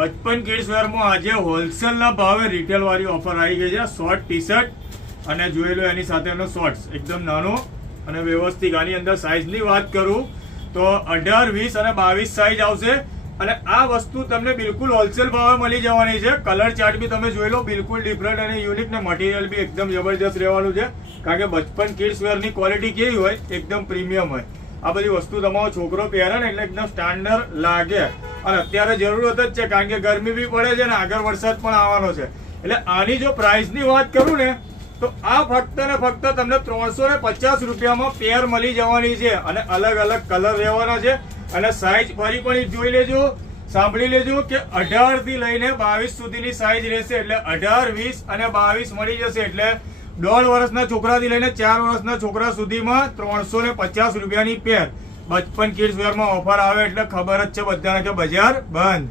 55 kids વેરમાં આજે હોલસેલના ભાવે retail વાળી ઓફર આવી ગઈ છે. શોર્ટ ટી શર્ટ અને જોઈ લો એની સાથેનો શોર્ટ્સ એકદમ નાનો અને વ્યવસ્થિત. આની અંદર સાઇઝની વાત કરું તો 18, 20 અને 22 સાઇઝ આવશે. અને આ વસ્તુ તમને બિલકુલ હોલસેલ ભાવે મળી જવાની છે. કલર ચાર્ટ બી તમે જોઈ લો, બિલકુલ ડિફરન્ટ અને યુનિક ને મટીરિયલ બી એકદમ જબરજસ્ત રહેવાનું છે. કારણ કે 55 કિડ્સ વેરની ક્વોલિટી કેવી હોય, એકદમ પ્રીમિયમ હોય. આ બધી વસ્તુ તમારો છોકરો પહેરે ને એટલે એકદમ સ્ટાન્ડર્ડ લાગે. અને અત્યારે જરૂરત જ છે કારણ કે ગરમી બી પડે છે ને આગળ વરસાદ પણ આવવાનો છે. એટલે આની જો પ્રાઇસની વાત કરું ને તો આ ફક્ત ને ફક્ત તમને 350 રૂપિયામાં પેર મળી જવાની છે. અને અલગ અલગ કલર રહેવાના છે. અને સાઈઝ ફરી પણ જોઈ લેજો, સાંભળી લેજો કે 18 થી લઈને 22 સુધીની સાઈઝ રહેશે. એટલે 18, 20 અને 22 મળી જશે. એટલે 1.5 વર્ષના છોકરાથી લઈને 4 વર્ષના છોકરા સુધીમાં 350 રૂપિયાની પેર 55 કિડ્સ વેરમાં ઓફર આવે એટલે ખબર જ છે બધાને કે બજાર બંધ.